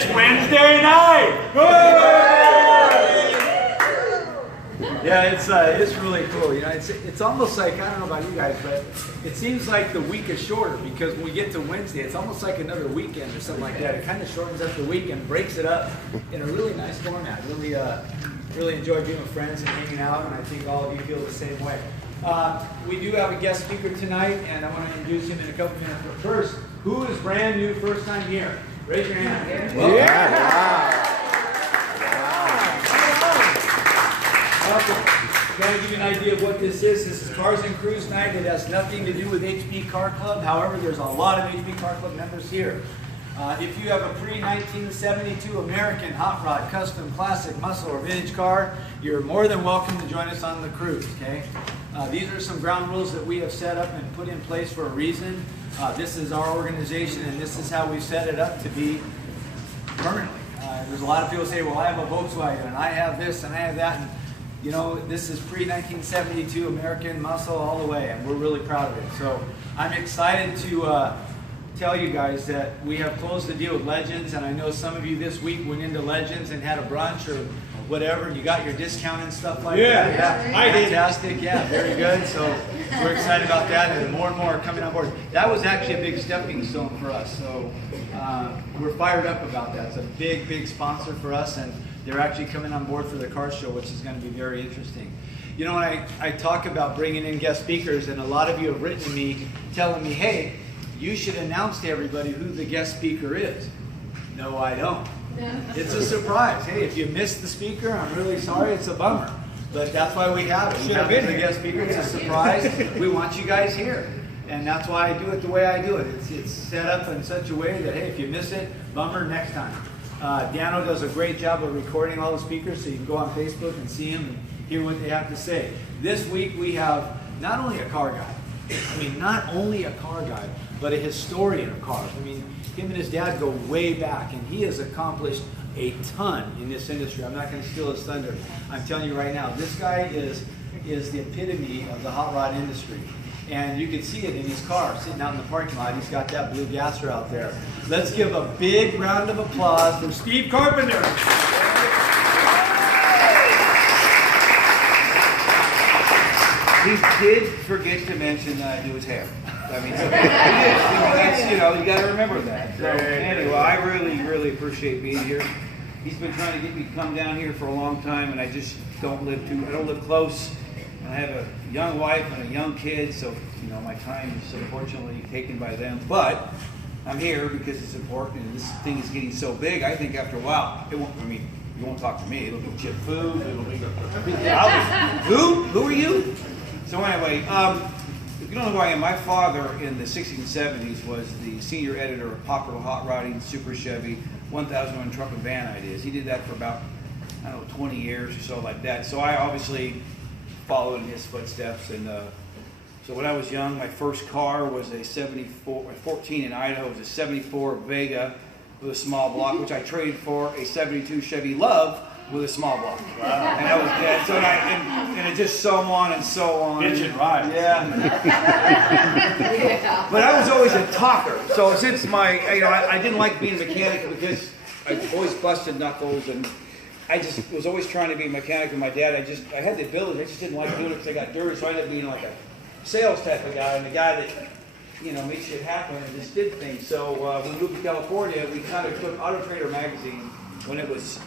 It's Wednesday night! Yeah, it's really cool. You know, it's almost like, I don't know about you guys, but it seems like the week is shorter because when we get to Wednesday, it's almost like another weekend or something like that. It kind of shortens up the week and breaks it up in a really nice format. Really enjoy being with friends and hanging out, and I think all of you feel the same way. We do have a guest speaker tonight, and I want to introduce him in a couple minutes. But first, who is brand new, first time here? Raise your hand. Well, Welcome. Trying to give you an idea of what this is. This is Cars and Cruise Night. It has nothing to do with HP Car Club. However, there's a lot of HP Car Club members here. If you have a pre-1972 American hot rod, custom, classic, muscle, or vintage car, you're more than welcome to join us on the cruise, okay? These are some ground rules that we have set up and put in place for a reason. This is our organization, and this is how we set it up to be permanently. There's a lot of people say, well, I have a Volkswagen, and I have this, and I have that. And, you know, this is pre-1972 American muscle all the way, and we're really proud of it. So I'm excited to tell you guys that we have closed the deal with Legends, and I know some of you this week went into Legends and had a brunch or whatever, and you got your discount and stuff like that. Yeah, I did. Fantastic, yeah, very good. So we're excited about that, and more are coming on board. That was actually a big stepping stone for us, so we're fired up about that. It's a big sponsor for us, and they're actually coming on board for the car show, which is going to be very interesting. You know, when I talk about bringing in guest speakers, and a lot of you have written to me telling me, hey, you should announce to everybody who the guest speaker is. No, I don't. It's a surprise. Hey, if you missed the speaker, I'm really sorry. It's a bummer. But that's why we have it. We have the guest speaker. It's a surprise. We want you guys here. And that's why I do it the way I do it. It's set up in such a way that, hey, if you miss it, bummer, next time. Dano does a great job of recording all the speakers, so you can go on Facebook and see them and hear what they have to say. This week we have not only a car guy, but a historian of cars. I mean, him and his dad go way back, and he has accomplished a ton in this industry. I'm not going to steal his thunder. I'm telling you right now, this guy is the epitome of the hot rod industry. And you can see it in his car, sitting out in the parking lot. He's got that blue gasser out there. Let's give a big round of applause for Steve Carpenter. He did forget to mention that I do his hair. I mean, that's, you know, you got to remember that. So, anyway, I really appreciate being here. He's been trying to get me to come down here for a long time, and I just don't live close. And I have a young wife and a young kid, so, you know, my time is unfortunately taken by them. But I'm here because it's important, and this thing is getting so big. I think after a while, you won't talk to me. It'll be chip food. It'll be who are you? So anyway, if you don't know who I am, my father in the 60s and 70s was the senior editor of Popular Hot Rodding, Super Chevy, 1001 Truck and Van Ideas. He did that for about, I don't know, 20 years or so like that. So I obviously followed in his footsteps. And so when I was young, my first car was a 14 in Idaho. It was a 74 Vega with a small block, which I traded for a 72 Chevy Love with a small block. Wow. And that was dead. So and it just so on and so on. Hitch and ride. Yeah. But I was always a talker. So since I didn't like being a mechanic because I always busted knuckles, and I just was always trying to be a mechanic with my dad. I had the ability. I just didn't like doing it because I got dirty. So I ended up being like a sales type of guy, and the guy that, you know, made shit happen and just did things. So when we moved to California, we kind of took Auto Trader magazine when it was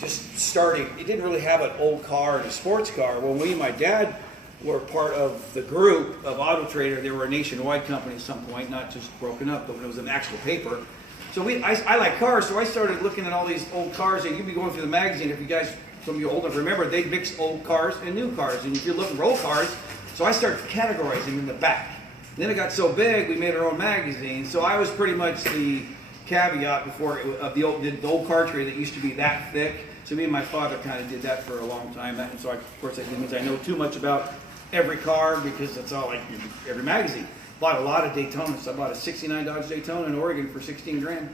just starting. It didn't really have an old car and a sports car. When we and my dad were part of the group of Auto Trader, they were a nationwide company at some point, not just broken up, but when it was an actual paper. So I like cars, so I started looking at all these old cars, and you'd be going through the magazine. If you guys, some of you old enough remember, they'd mix old cars and new cars. And if you're looking for old cars, so I started categorizing them in the back. And then it got so big, we made our own magazine. So I was pretty much the caveat of the old car trade that used to be that thick. So me and my father kind of did that for a long time. And so of course that means I know too much about every car because that's all like every magazine. Bought a lot of Daytonas. I bought a '69 Dodge Daytona in Oregon for 16 grand.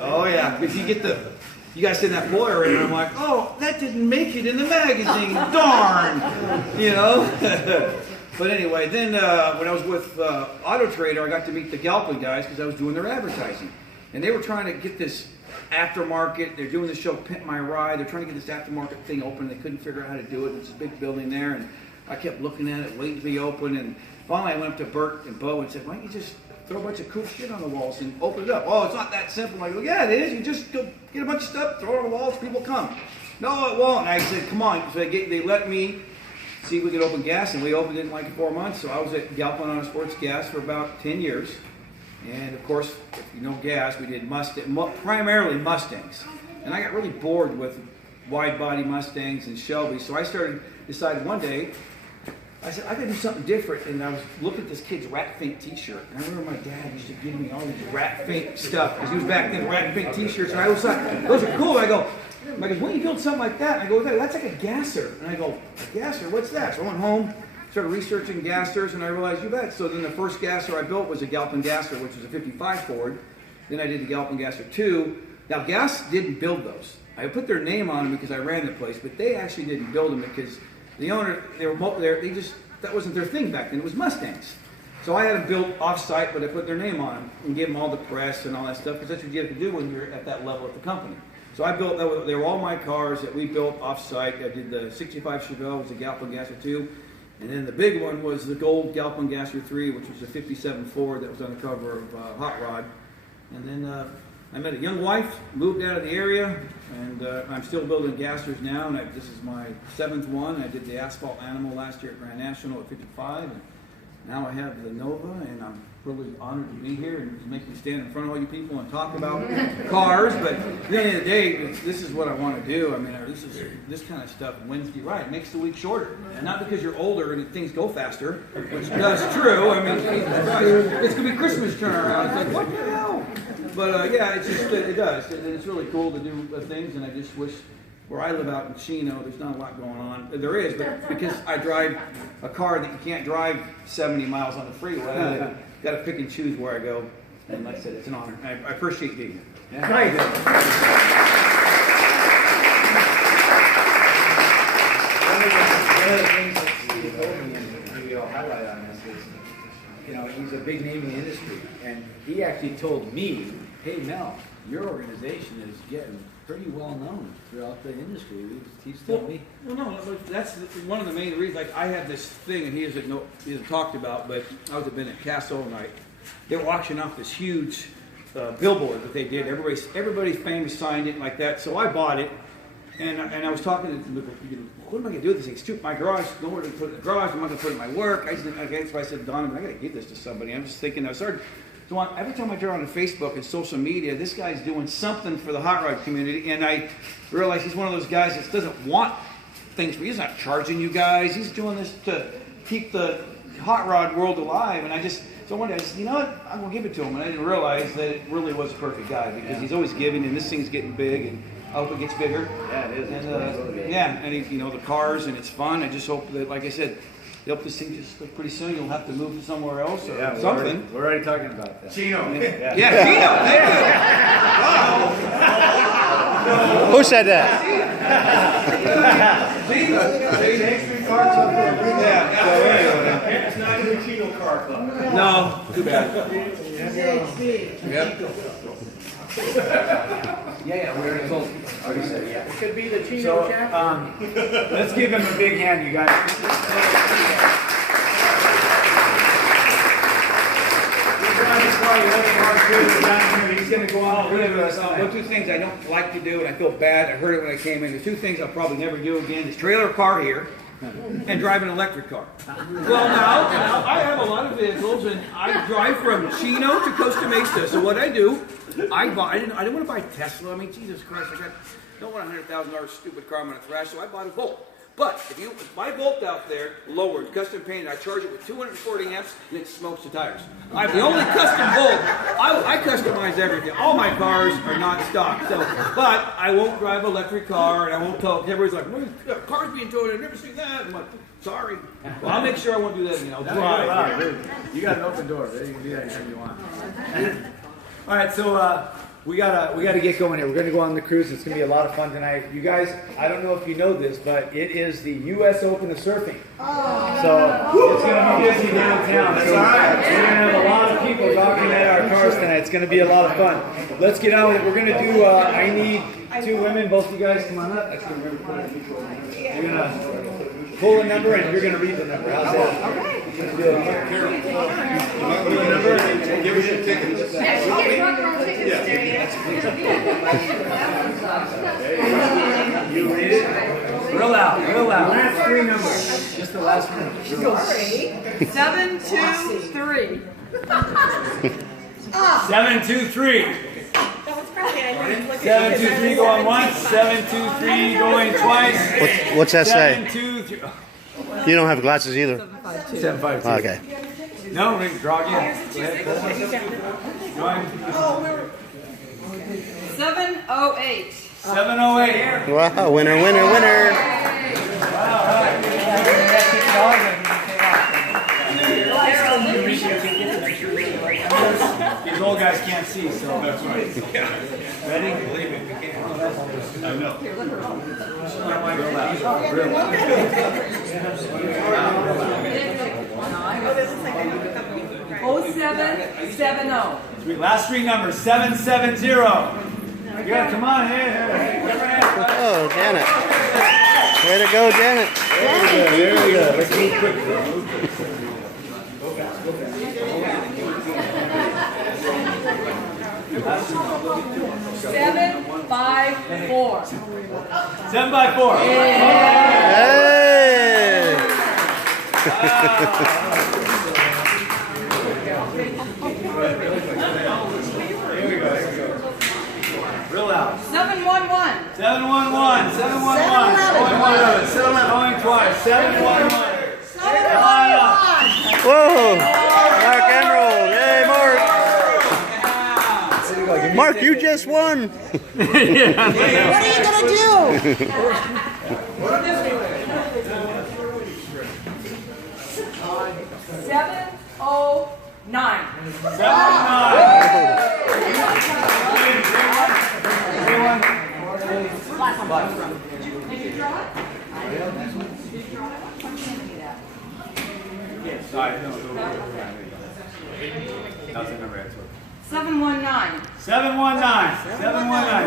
Oh yeah, if you get you guys did that Polaroid, and I'm like, oh, that didn't make it in the magazine, darn, you know. But anyway, then when I was with Auto Trader, I got to meet the Galpin guys because I was doing their advertising. And they were trying to get this aftermarket. They're doing the show Pimp My Ride. They're trying to get this aftermarket thing open. They couldn't figure out how to do it. It's a big building there, and I kept looking at it, waiting to be open. And finally, I went up to Bert and Bo and said, "Why don't you just throw a bunch of cool shit on the walls and open it up?" "Oh, it's not that simple." I go, "Yeah, it is. You just go get a bunch of stuff, throw it on the walls, people come." "No, it won't." And I said, "Come on." So they let me see if we could open gas, and we opened it in like 4 months. So I was at Galpin on Sports Gas for about 10 years. And of course, if you know gas, we did primarily Mustangs. And I got really bored with wide body Mustangs and Shelbys. So I decided one day, I said, I gotta do something different. And I was looking at this kid's Rat Fink t-shirt. And I remember my dad used to give me all these Rat Fink stuff, because he was back then, Rat Fink t-shirts. And I was like, those are cool. I go, when do you build something like that? And I go, that's like a gasser. And I go, a gasser? What's that? So I went home, started researching gassers, and I realized, you bet. So then the first gasser I built was a Galpin gasser, which was a 55 Ford. Then I did the Galpin gasser 2. Now, Gas didn't build those. I put their name on them because I ran the place, but they actually didn't build them because the owner, that wasn't their thing back then. It was Mustangs. So I had them built off-site, but I put their name on them and gave them all the press and all that stuff, because that's what you have to do when you're at that level at the company. So I built, they were all my cars that we built off-site. I did the 65 Chevelle, was a Galpin gasser 2. And then the big one was the gold Galpin gasser 3, which was a 57 Ford that was on the cover of Hot Rod. And then I met a young wife, moved out of the area, and I'm still building gassers now. And this is my 7th one. I did the Asphalt Animal last year at Grand National at 55. And now I have the Nova, and I'm really honored to be here and make me stand in front of all you people and talk about cars. But at the end of the day, this is what I want to do. I mean, this kind of stuff wins you right. It makes the week shorter. And not because you're older and things go faster, which does true. I mean, it's going to be Christmas turnaround. It's like, what the hell? But yeah, it does. It's really cool to do things, and I just wish where I live out in Chino, there's not a lot going on. There is, but because I drive a car that you can't drive 70 miles on the freeway, I got to pick and choose where I go. And like I said, it's an honor. I appreciate being here. Yeah. Great. One of the things that Steve told me, and maybe I'll highlight on this, is, you know, he's a big name in the industry. And he actually told me, "Hey, Mel, your organization is getting pretty well known throughout the industry." He's telling me. Well, no, that's one of the main reasons. Like, I had this thing, and he hasn't talked about, but I was at Bennett Castle, and they were auctioning off this huge billboard that they did. Everybody famous signed it like that. So I bought it, and I was talking to them, what am I going to do with this thing? It's too, my garage, nowhere to put it in the garage. I'm not going to put it in my work. That's why I said, Donovan, I got to give this to somebody. I'm just thinking, so every time I turn on Facebook and social media, this guy's doing something for the hot rod community, and I realize he's one of those guys that doesn't want things. He's not charging you guys. He's doing this to keep the hot rod world alive. And so one day I said, you know what? I'm gonna give it to him. And I didn't realize that it really was a perfect guy, because he's always giving, and this thing's getting big, and I hope it gets bigger. Yeah, it is. And and the cars, and it's fun. I just hope that, like I said, this thing just pretty soon you'll have to move to somewhere else or something. We're already talking about that. Chino. Yeah, Chino. Thank you. Who said that? It's not in the Chino car club. No, too bad. Yeah, we already told him. Already said, yeah. It could be the Chino So, chapter. let's give him a big hand, you guys. He's going to go on with us. One, two things I don't like to do, and I feel bad. I heard it when I came in. The two things I'll probably never do again is trailer park here and drive an electric car. Well, now I have a lot of vehicles, and I drive from Chino to Costa Mesa. So what I do, I didn't want to buy a Tesla. I mean, Jesus Christ, don't want a $100,000 stupid car I'm going to thrash, so I bought a Volt. But if my Volt out there, lowered, custom painted, I charge it with 240 amps, and it smokes the tires. I have the only custom Volt. I customize everything. All my cars are not stock. But I won't drive an electric car, and I won't tow. Everybody's like, well, car's being towed. I've never seen that. I'm like, sorry. Well, I'll make sure I won't do that again. I'll drive. You got an open door. You can do that anytime you want. All right, so we gotta get going here. We're gonna go on the cruise. It's gonna be a lot of fun tonight. You guys, I don't know if you know this, but it is the U.S. Open of surfing. So it's gonna be busy downtown. So we're gonna have a lot of people talking at our cars tonight. It's gonna be a lot of fun. Let's get on with it. We're gonna do, I need two women, both of you guys come on up. You're gonna pull a number and you're gonna read the number. How's that? Okay. Pull a number and then give us your tickets. You read it? Real loud, real loud. Last three numbers. Just the last one. 723. 723. 723 going once, 723 going twice. What's that say? 723. You don't have glasses either. 752. Okay. No, we can draw again. Go ahead. 708. 708. Wow, winner, winner, winner. These old guys can't see, so that's right. Ready? Believe me, we can't. I know. Real loud. 0770. Last three numbers, 770. You gotta come on, hey. Oh, Janet. Way to go, Janet. Very good. Let's move quick. 754. 7x4. Hey! Real loud. 711. 711. 711. 711. Going twice. 711. Whoa! Mark Emerald. Hey, Mark. Mark, you just won. What are you gonna do? 709. 719. 719.